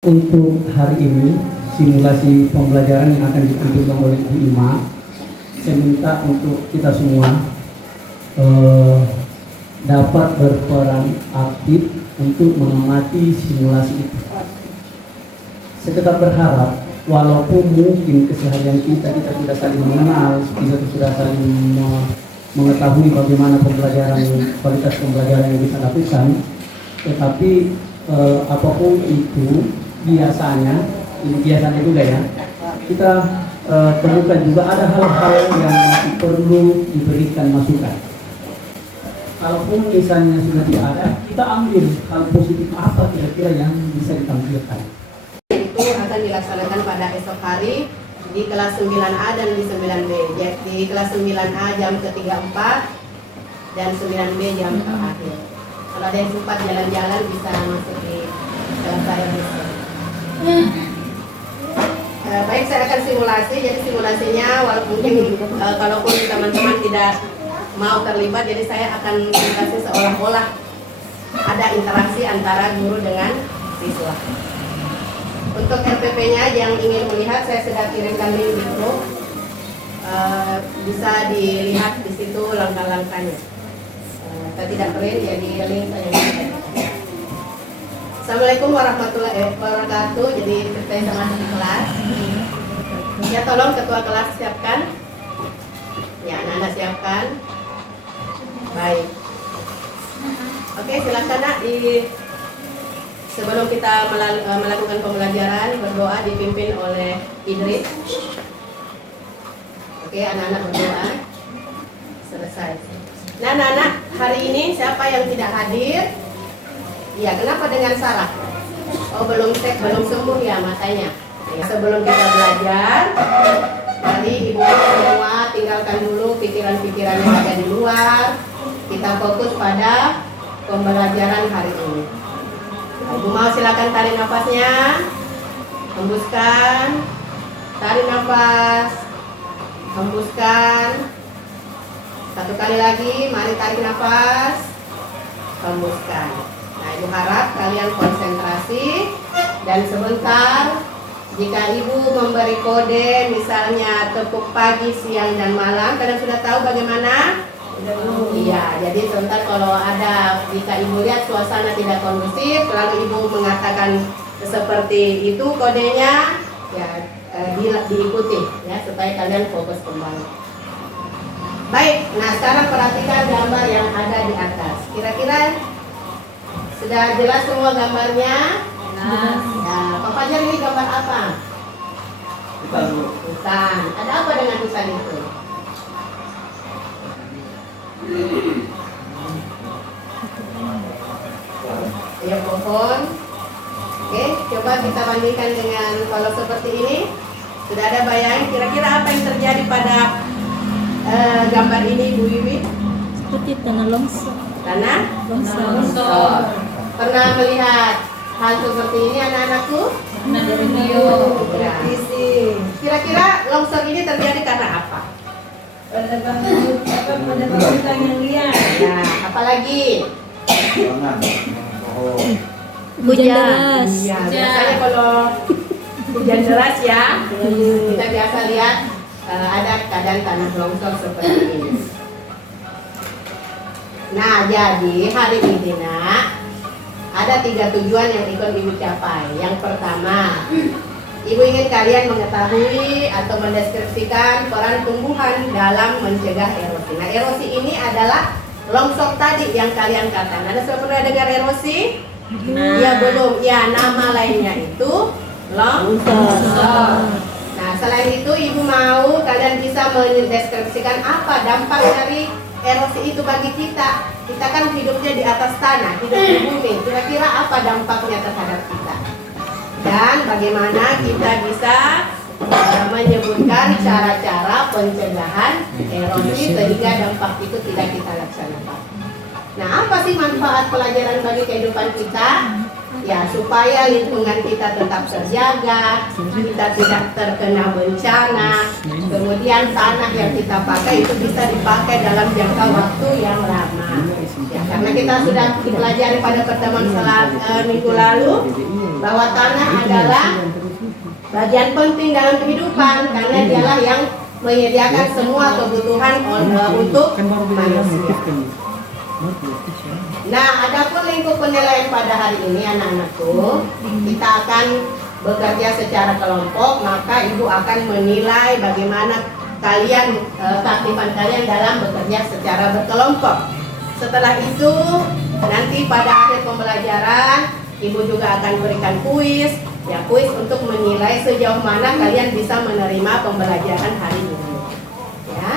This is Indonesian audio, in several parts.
Untuk hari ini, simulasi pembelajaran yang akan ditampilkan oleh Bu Ima, saya minta untuk kita semua dapat berperan aktif untuk mengamati simulasi itu. Saya tetap berharap, walaupun mungkin keseharian kita tidak saling mengenal, kita sudah saling mengetahui bagaimana kualitas pembelajaran yang kita lakukan, tetapi apapun itu, biasanya juga ya, kita temukan juga ada hal-hal yang masih perlu diberikan masukan. Kalaupun misalnya sudah tidak ada, kita ambil hal positif apa kira-kira yang bisa ditampilkan. Itu akan dilaksanakan pada esok hari di kelas 9A dan di 9B. Di kelas 9A jam ke-34 dan 9B jam terakhir. Kalau ada yang sempat jalan-jalan bisa masuk di kelas saya besok. Baik, saya akan simulasi. Jadi simulasinya walaupun kalaupun teman-teman tidak mau terlibat, jadi saya akan simulasi seolah-olah ada interaksi antara guru dengan siswa. Untuk RPP-nya yang ingin melihat, saya sudah kirimkan link di grup. Bisa dilihat di situ langkah-langkahnya. Saya tidak print, jadi link saya bisa. Assalamualaikum warahmatullahi wabarakatuh. Jadi saya sama di kelas. Ya, tolong ketua kelas siapkan. Ya, anak-anak siapkan. Baik. Oke, silakan Nak. Sebelum kita melakukan pembelajaran, berdoa dipimpin oleh Idris. Oke, anak-anak berdoa. Selesai. Nah, anak-anak, hari ini siapa yang tidak hadir? Ya, kenapa dengan Sarah? Oh, belum sembuh ya matanya. Ya, sebelum kita belajar, mari ibu semua tinggalkan dulu pikiran-pikiran yang ada di luar. Kita fokus pada pembelajaran hari ini. Ibu mau silakan tarik nafasnya, hembuskan, tarik nafas, hembuskan. Satu kali lagi, mari tarik nafas, hembuskan. Nah, ibu harap kalian konsentrasi dan sebentar jika ibu memberi kode misalnya tepuk pagi, siang, dan malam, kalian sudah tahu bagaimana? Iya, jadi sebentar kalau ada, jika ibu lihat suasana tidak kondusif, lalu ibu mengatakan seperti itu kodenya, ya diikuti ya supaya kalian fokus kembali. Baik, nah sekarang perhatikan gambar yang ada di atas. Kira-kira sudah jelas semua gambarnya? Nah, Pak Fajar, ini gambar apa? Hutan. Ada apa dengan hutan itu? Ya, pohon. Oke, coba kita bandingkan dengan kalau seperti ini. Sudah ada bayang kira-kira apa yang terjadi pada gambar ini, Bu Wiwi? Seperti tanah longsor. Tanah longsor. Pernah melihat hal seperti ini anak-anakku? Pernah dari video. Kira-kira longsor ini terjadi karena apa? Pada bangunan yang liar. Nah, apalagi? Hujan deras. Iya, biasanya kalau hujan deras ya, kita biasa lihat ada keadaan tanah longsor seperti ini. Nah, jadi hari ini Nak, ada 3 tujuan yang ikut ibu capai. Yang pertama, ibu ingin kalian mengetahui atau mendeskripsikan peran tumbuhan dalam mencegah erosi. Nah, erosi ini adalah longsor tadi yang kalian katakan. Ada sudah pernah dengar erosi? Ya belum. Ya, nama lainnya itu longsor. Nah, selain itu ibu mau kalian bisa mendeskripsikan apa dampak dari erosi itu bagi kita. Kita kan hidupnya di atas tanah, hidup di bumi. Kira-kira apa dampaknya terhadap kita? Dan bagaimana kita bisa menyebutkan cara-cara pencegahan erosi sehingga dampak itu tidak kita laksanakan. Nah, apa sih manfaat pelajaran bagi kehidupan kita? Ya, supaya lingkungan kita tetap terjaga, kita tidak terkena bencana, kemudian tanah yang kita pakai itu bisa dipakai dalam jangka waktu yang lama. Ya, karena kita sudah pelajari pada pertemuan minggu lalu bahwa tanah adalah bagian penting dalam kehidupan karena dialah yang menyediakan semua kebutuhan untuk manusia. Nah, adapun lingkup penilaian pada hari ini anak-anakku, kita akan bekerja secara kelompok, maka ibu akan menilai bagaimana kalian keaktifan kalian dalam bekerja secara berkelompok. Setelah itu, nanti pada akhir pembelajaran, ibu juga akan berikan kuis, ya kuis untuk menilai sejauh mana kalian bisa menerima pembelajaran hari ini. Ya.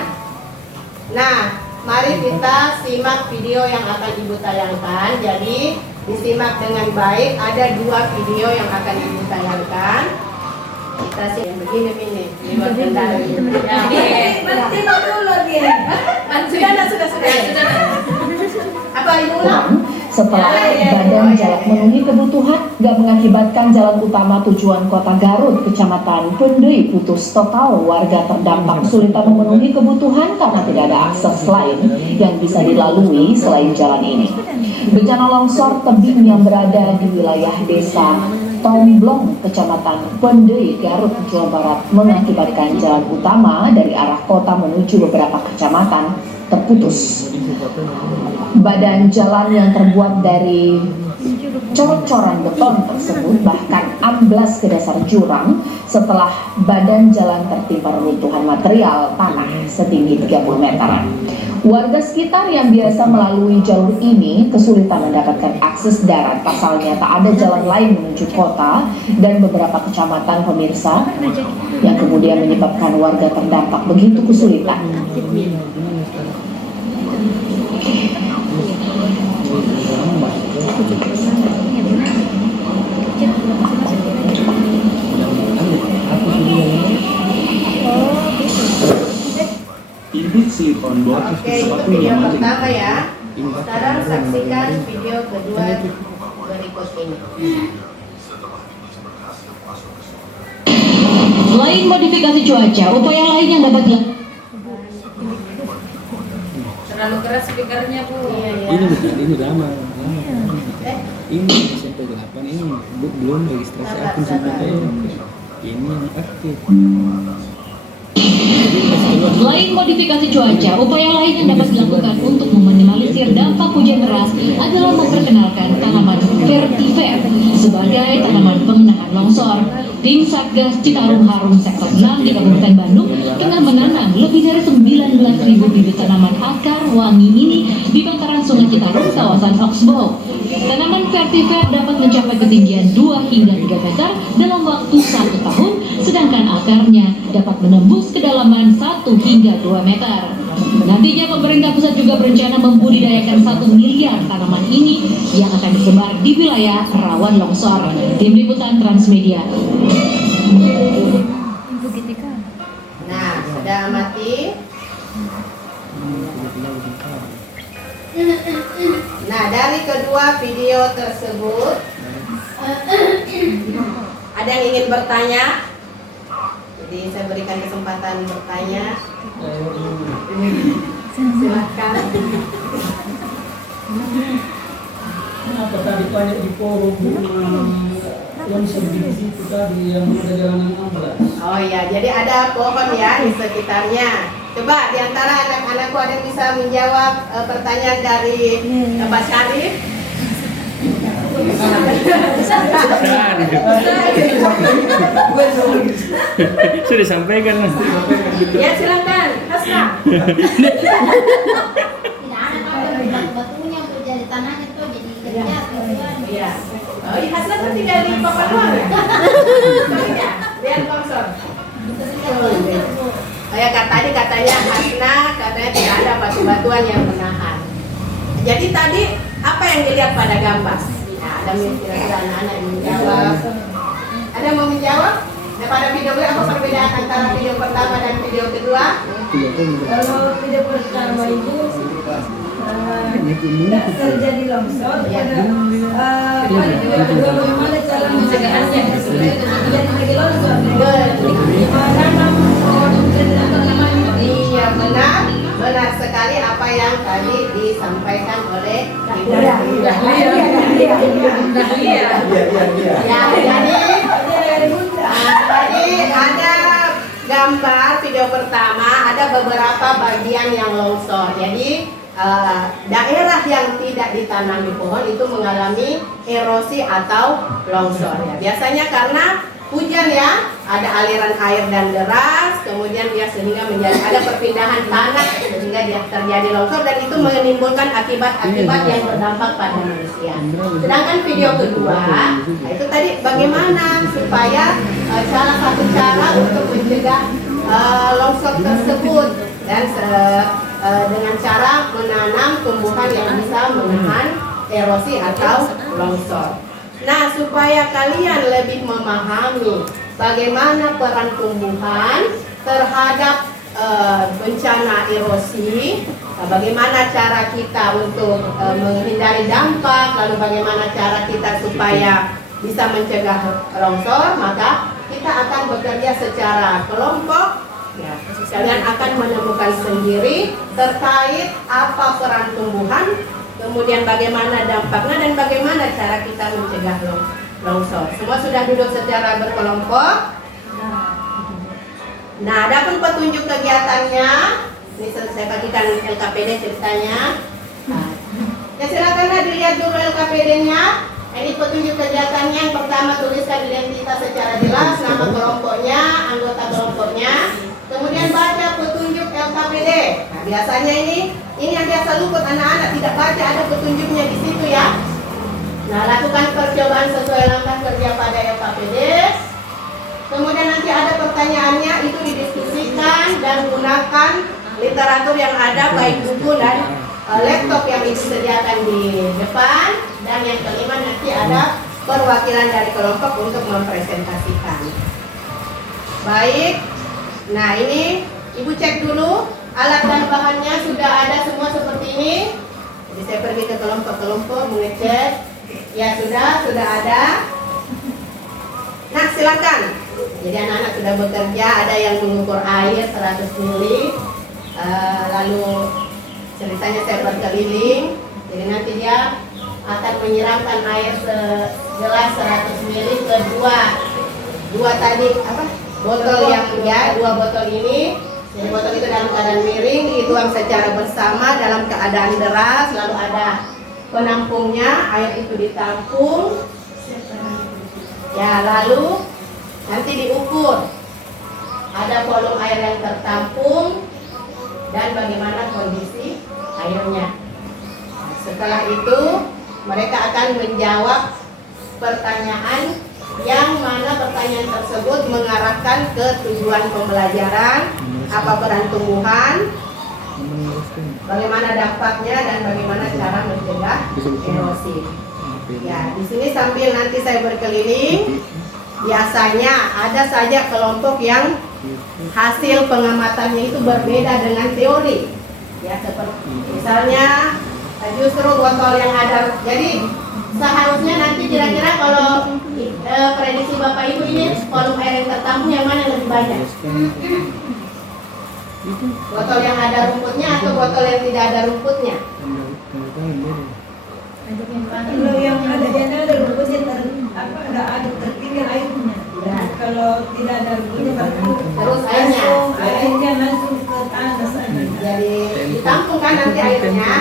Nah, mari kita simak video yang akan ibu tayangkan. Jadi disimak dengan baik. Ada 2 video yang akan ibu tayangkan. Kita sih yang begini lewat kendali. Tidur dulu dia. Sudah. Apa ibu ulang? Setelah badan jalan memenuhi kebutuhan, gak mengakibatkan jalan utama tujuan kota Garut, kecamatan Pendei putus total. Warga terdampak kesulitan memenuhi kebutuhan karena tidak ada akses lain yang bisa dilalui selain jalan ini. Bencana longsor tebing yang berada di wilayah desa Tomblong, kecamatan Pendei, Garut, Jawa Barat mengakibatkan jalan utama dari arah kota menuju beberapa kecamatan terputus. Badan jalan yang terbuat dari cor-coran beton tersebut bahkan amblas ke dasar jurang setelah badan jalan tertimpa reruntuhan material tanah setinggi 30 meteran. Warga sekitar yang biasa melalui jalur ini kesulitan mendapatkan akses darat, pasalnya tak ada jalan lain menuju kota dan beberapa kecamatan pemirsa, yang kemudian menyebabkan warga terdampak begitu kesulitan. Oke, itu video pertama ya. Sekarang saksikan video kedua berikut ini. Selain modifikasi cuaca, upaya lain yang dapat dilakukan. Terlalu keras speakernya, Bu. Iya. Ini bukan, ini lama. Ini SMP 8 ini belum registrasi akun sampai ini yang aktif. Selain modifikasi cuaca, upaya lain yang dapat dilakukan untuk meminimalisir dampak hujan deras adalah memperkenalkan tanaman vertiver sebagai tanaman pemenahan longsor. Tim Satgas Citarum Harum Sektor 6 di Kabupaten Bandung tengah menanam lebih dari 19.000 bibit tanaman akar wangi ini di bantaran Sungai Citarum, kawasan Oxbow. Tanaman vertiver dapat mencapai ketinggian 2 hingga 3 meter dalam waktu 1 tahun, sedangkan akarnya dapat menembus kedalaman 1 hingga 2 meter. Nantinya pemerintah pusat juga berencana membudidayakan 1 miliar tanaman ini yang akan disebar di wilayah rawan longsor. Tim Liputan Transmedia. Nah, sudah amati. Nah, dari kedua video tersebut ada yang ingin bertanya? Jadi saya berikan kesempatan bertanya. Silakan. Kenapa tadi banyak di forum yang sedikit itu tadi yang ada jalanan amblas? Oh iya, jadi ada pohon ya di sekitarnya. Coba di antara anak-anakku ada yang bisa menjawab pertanyaan dari Pak Syarif? Sudah disampaikan. Ya silakan, Hasna. Batunya jadi tanahnya tuh jadi kerja Iya. Oh, iya, Hasna kan tinggal di Papua ya? Iya, lihat longsor. Oh ya, katanya Hasna katanya tidak ada batu-batuan yang menahan. Jadi tadi apa yang dilihat pada gambar? Nah, ada kira-kira anak-anak yang menjawab. Ada yang mau menjawab? Nah, pada video ini apa perbedaan antara video pertama dan video kedua? Kalau tidak pertama itu tidak terjadi longsor, ada video kedua bagaimana cara mencegahannya terjadi longsor. Good. Tanam pohon dan tanaman Iya, benar sekali. sekali apa yang tadi disampaikan oleh Ibu. Iya. Ya, jadi ada gambar video pertama, ada beberapa bagian yang longsor. Jadi daerah yang tidak ditanami pohon itu mengalami erosi atau longsor. Ya, biasanya karena hujan ya, ada aliran air dan deras, kemudian dia sehingga ada perpindahan tanah sehingga dia terjadi longsor dan itu menimbulkan akibat-akibat yang berdampak pada manusia. Sedangkan video kedua, itu tadi bagaimana supaya salah satu cara untuk mencegah longsor tersebut dan dengan cara menanam tumbuhan yang bisa menahan erosi atau longsor. Nah, supaya kalian lebih memahami bagaimana peran tumbuhan terhadap bencana erosi, bagaimana cara kita untuk menghindari dampak, lalu bagaimana cara kita supaya bisa mencegah longsor, maka kita akan bekerja secara kelompok. Ya, kalian akan menemukan sendiri terkait apa peran tumbuhan, kemudian bagaimana dampaknya dan bagaimana cara kita mencegah longsor. Semua sudah duduk secara berkelompok. Nah, adapun petunjuk kegiatannya, ini saya bagikan LKPD ceritanya. Nah, ya silakanlah dilihat dulu LKPD-nya. Ini petunjuk kegiatannya. Yang pertama, tuliskan identitas secara jelas, nama kelompoknya, anggota kelompoknya. Kemudian baca petunjuk LKPD. Nah, biasanya ini yang biasa luput anak-anak tidak baca, ada petunjuknya di situ ya. Nah, lakukan percobaan sesuai langkah kerja pada LKPD. Kemudian nanti ada pertanyaannya, itu didiskusikan dan gunakan literatur yang ada, baik buku dan laptop yang disediakan di depan. Dan yang kelima, nanti ada perwakilan dari kelompok untuk mempresentasikan. Baik. Nah, ini Ibu cek dulu alat dan bahannya sudah ada semua seperti ini. Jadi saya pergi ke kelompok-kelompok mengecek. Ya sudah ada. Nah, silakan. Jadi anak-anak sudah bekerja, ada yang mengukur air 100 ml. Lalu ceritanya saya berkeliling. Jadi nanti dia akan menyiramkan air segelas 100 ml ke dua tadi botol yang ya, 2 botol ini. Jadi botol itu dalam keadaan miring, dituang secara bersama dalam keadaan deras, lalu ada penampungnya, air itu ditampung. Ya, lalu nanti diukur ada volume air yang tertampung dan bagaimana kondisi airnya. Nah, setelah itu mereka akan menjawab pertanyaan yang mana pertanyaan tersebut mengarahkan ke tujuan pembelajaran, apa peran tumbuhan, bagaimana dampaknya dan bagaimana cara mencegah erosi. Ya, di sini sambil nanti saya berkeliling, biasanya ada saja kelompok yang hasil pengamatannya itu berbeda dengan teori. Ya, seperti misalnya justru botol yang ada. Jadi seharusnya nanti kira-kira kalau prediksi Bapak Ibu ini volume air yang tertampung yang mana yang lebih banyak? Botol yang ada rumputnya atau botol yang tidak ada rumputnya? Kalau yang ada rumputnya ada tertinggal airnya. Ya. Kalau tidak ada rumputnya Terus airnya langsung ke tanah sana. jadi ditampung kan nanti airnya.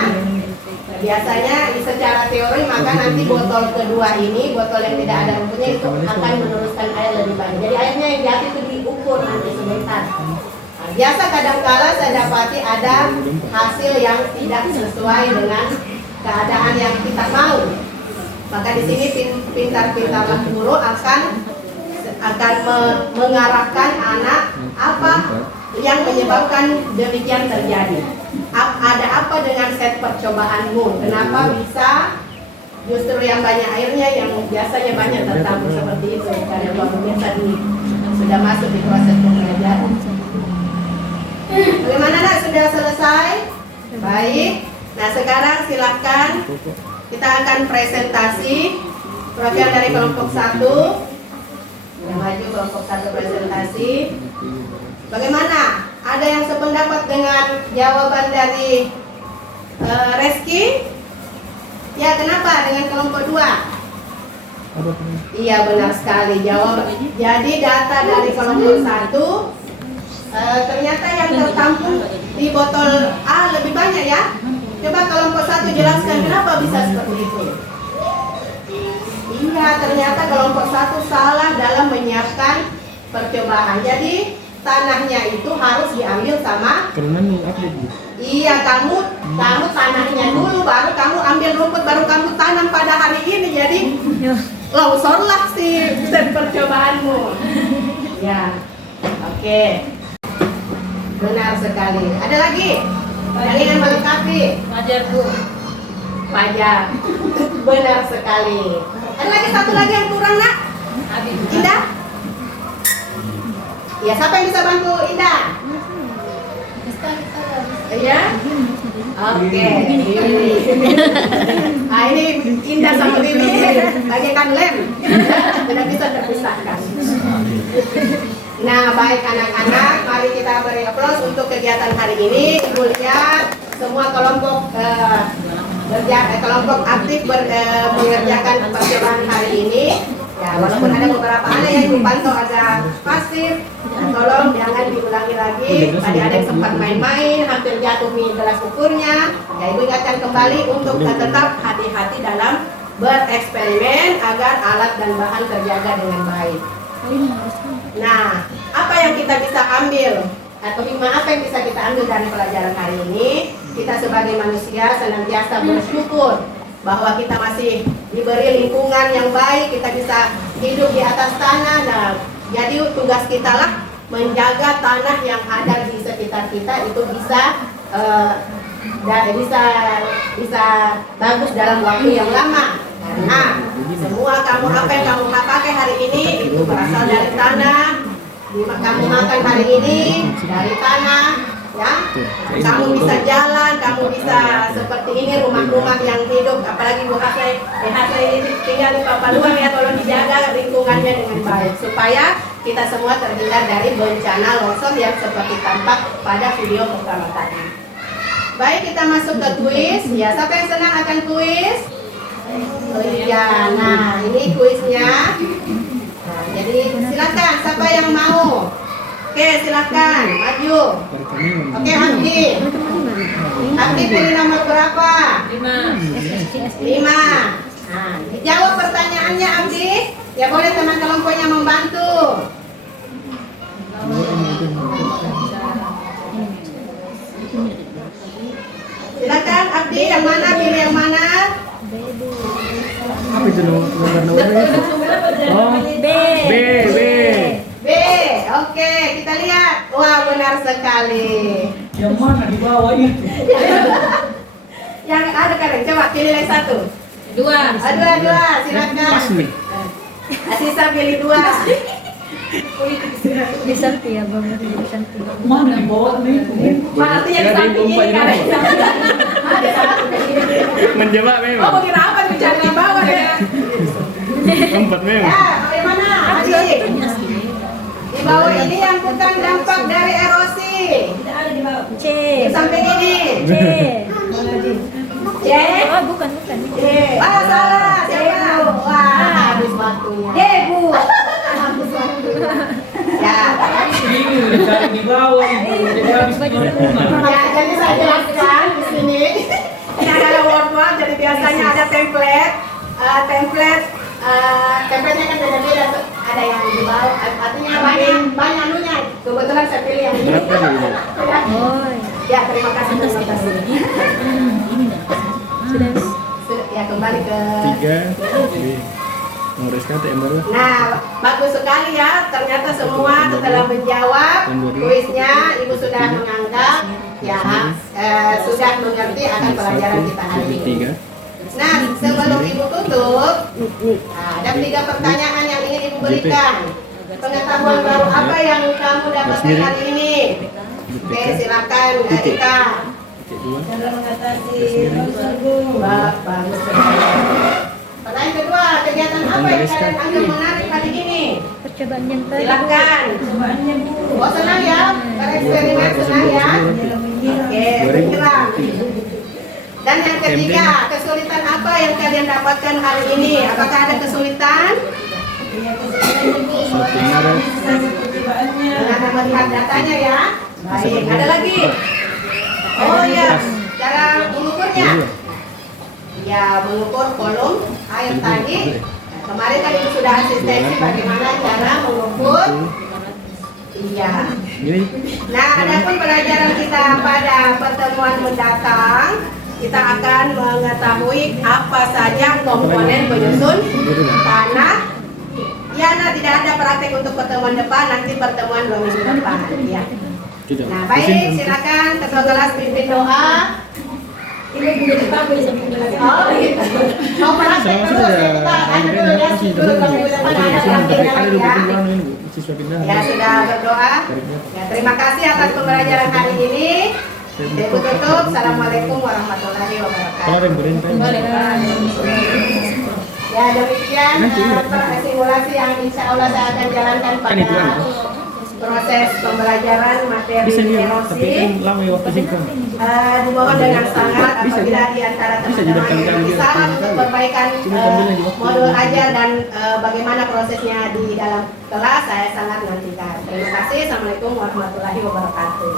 Biasanya secara teori maka nanti botol kedua ini, botol yang tidak ada rumputnya itu akan meneruskan air lebih banyak. Jadi airnya yang jatuh itu diukur nanti sebentar. Nah, biasa kadang-kala saya dapati ada hasil yang tidak sesuai dengan keadaan yang kita mau. Maka di sini pintar-pintarlah guru akan mengarahkan anak apa yang menyebabkan demikian terjadi. Ada apa dengan set percobaanmu? Kenapa bisa justru yang banyak airnya yang biasanya banyak tertampung seperti itu? Karena luar biasa sudah masuk di proses pembelajaran. Bagaimana nak? Sudah selesai? Baik. Nah, sekarang silakan kita akan presentasi program dari kelompok 1. Yang maju kelompok 1 presentasi. Bagaimana? Ada yang sependapat dengan jawaban dari Reski? Ya, kenapa dengan kelompok 2? Apa tuh? Iya, benar sekali jawab. Jadi data dari kelompok 1 ternyata yang tertampung di botol A lebih banyak ya. Coba kelompok 1 jelaskan kenapa bisa seperti itu. Iya, ternyata kelompok 1 salah dalam menyiapkan percobaan. Jadi tanahnya itu harus diambil sama. Karena nih update gitu. Iya, kamu tanahnya dulu, baru kamu ambil rumput, baru kamu tanam pada hari ini. Jadi longsorlah si set percobaanmu. Ya, oke. Benar sekali. Ada lagi yang ingin melengkapi? Wajar Bu. Pajak. Benar sekali. Ada lagi satu lagi yang kurang, Nak? Indah? Ya, siapa yang bisa bantu Indah? Iya? Oke. Nah, ini Indah sama Bibi bagaikan lem. Tidak bisa terpisahkan. Nah, baik anak-anak, mari kita beri aplaus untuk kegiatan hari ini. Ibu lihat semua kelompok kelompok aktif mengerjakan percobaan hari ini. Ya, walaupun ada beberapa anak yang Ibu pantau agak pasif, tolong jangan diulangi lagi. Tadi ada yang sempat main-main, hampir jatuh mie gelas ukurnya. Ya, Ibu ingatkan kembali untuk tetap hati-hati dalam bereksperimen agar alat dan bahan terjaga dengan baik. Nah, apa yang kita bisa ambil atau hikmah apa yang bisa kita ambil dari pelajaran hari ini? Kita sebagai manusia senantiasa bersyukur bahwa kita masih diberi lingkungan yang baik, kita bisa hidup di atas tanah. Nah, jadi tugas kita lah menjaga tanah yang ada di sekitar kita itu bisa bagus dalam waktu yang lama. Karena semua apa yang kamu pakai hari ini itu berasal dari tanah. Kamu makan hari ini dari tanah, ya. Kamu bisa jalan, kamu bisa seperti ini rumah-rumah yang hidup. Apalagi Bu Hasai ini tinggal di Papaluan ya, tolong dijaga lingkungannya dengan baik supaya kita semua terhindar dari bencana longsor yang seperti tampak pada video pertama tadi. Baik, kita masuk ke kuis. Ya, siapa yang senang akan kuis? Oh iya, nah ini kuisnya. Nah, jadi silakan siapa yang mau. Oke, silakan maju. Oke, Abdi. Abdi pilih nomor berapa? 5. Nah, dijawab pertanyaannya Abdi. Ya boleh teman kelompoknya membantu. Silakan Abdi, yang mana pilih yang mana? Apa itu nomornya? Oh, B. B. Oke, kita lihat. Wah, benar sekali. Yang mana di bawah itu? Yang ada kan? Coba pilih lagi 1. 2. Dua. Silakan. Pas nih. Asisa pilih 2. Bisanti ya Bang, Bisanti. Mana di bawah itu? Mana artinya di samping ini kan? Ada satu. Menjebak memang. Oh, mengira apa bicara di bawah ya? Empat memang. Ya, bagaimana? Adi. Di bawah ini yang bukan dampak dari erosi. C. Di samping ini. C. C. Oh, bukan. Wah, salah. Siapa? Wah, habis waktunya. Bu. Habis waktunya. Ya. Ini dicari di bawah itu. Jadi habis Ya, jadi saya jelaskan di sini. Ini adalah workbook, jadi biasanya ada template. Templatenya kan beda-beda. Ada yang di bawah, artinya banyak anunya. Kebetulan saya pilih yang ini. Berapa nih? Oh. Ya, terima kasih. Ya, kembali ke 3. Mau reskat ember lah. Nah, bagus sekali ya. Ternyata semua setelah menjawab kuisnya, Ibu sudah menganggap ya sudah mengerti akan pelajaran kita hari ini. 3. Nah, sebelum Ibu tutup, ada 3 pertanyaan yang ingin Ibu berikan. Pengetahuan baru apa yang kamu dapatkan hari ini? Oke, silakan Erika. Cara mengatasi longsor Bu. Bagus sekali. Pertanyaan kedua, kegiatan apa yang kalian anggap menarik hari ini? Cobaan yang tadi. Silakan. Cobaannya Bu. Oh senang ya, karena eksperimen senang ya. Oke, bergerak. Dan yang ketiga, kesulitan apa yang kalian dapatkan hari ini? Apakah ada kesulitan? Satunya ada Cobaannya. Dengan melihat datanya ya. Baik, ada lagi. Oh ya, cara mengukurnya. Ya, mengukur volume air tadi. Nah, kemarin kan ibu sudah asistensi bagaimana cara mengukur. Iya. ini Nah, adapun pelajaran kita pada pertemuan mendatang, kita akan mengetahui apa saja komponen penyusun tanah. Ya, nah tidak ada praktek untuk pertemuan depan, nanti pertemuan 2 minggu depan. Ya. sudah. Nah, baik, silakan ketua kelas pimpin doa. Ini juga ditambah sampai lagi. Oh, gitu. Mau praktek dulu, kita anu dulu ya, dulu 2 minggu depan ada prakteknya lagi ya. Siswa pindah. Ya, sudah berdoa. Ya, terima kasih atas pembelajaran hari ini. Ibu tutup. Assalamualaikum warahmatullahi wabarakatuh. Kalau yang berinteraksi. Ya, demikian simulasi yang insya Allah saya akan jalankan Kan itu kan. pada proses pembelajaran materi Bisa dia, tapi kan emosi. lama ya waktu singkat. Dimohon dengan sangat Bisa apabila juga. di antara Bisa juga teman-teman yang kali-kali berusaha dia, untuk kali-kali. perbaikan Cuma ambil aja waktu. modul ajar dan bagaimana prosesnya di dalam kelas, saya sangat nantikan. Terima kasih. Assalamualaikum warahmatullahi wabarakatuh.